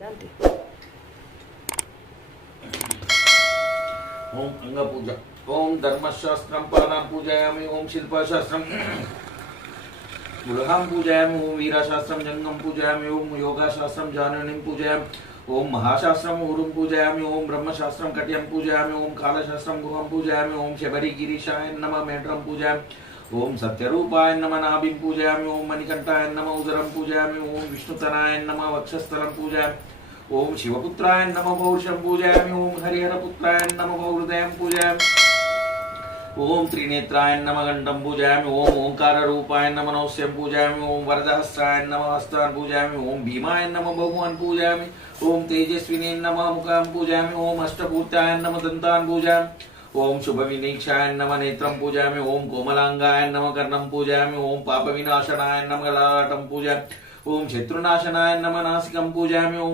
Dante. ओम अंग पूजा। ओम धर्मशास्त्रं पादां पूजयामि। ओम शिल्पशास्त्रं गृहं पूजयामि। ओम वीरशास्त्रं जंगम पूजयामि। ओम योगशास्त्रं जानुनीं पूजयामि। ओम महाशास्त्रं ऊरुं पूजयामि। ओम ब्रह्मशास्त्रं कट्यं पूजयामि। ओम कालशास्त्रं गुहं पूजयामि। ओम शबरिगिरीशाय नमः मेढ्रं पूजयामि। ओम सत्यरूपाय नमः नाभिं पूजयामि। ओम मणिकंठाय नमः उदरं पूजयामि। ओम विष्णुतनाय नमः वक्षस्थलं पूजयामि। ओम शिवपुत्राय नमः पौरुषं पूजयामि। ओम हरिहरपुत्राय नमः बहुहृदयं पूजयामि। ओम त्रिनेत्राय नमः घंटं पूजयामि। ओम ओंकार रूपाय नमः नौस्यं पूजयामि। ओम वरदहस्ताय नमः हस्तान् पूजयामि। ओम भीमाय नमः बहुवन् पूजयामि। ओम तेजस्विने नमः मुखं पूजयामि। ओम अष्टपूर्ताय नमः दन्तान् पूजयामि। ओम शुभविनीक्षाय नमः नेत्रं पूजयामि। ओम कोमलांगाय नमः कर्णं पूजयामि। ओम पापविनाशनाय नमः ललाटं पूजयामि। ओम शत्रुनाशनाय नमः नासिकं पूजयामि। ओम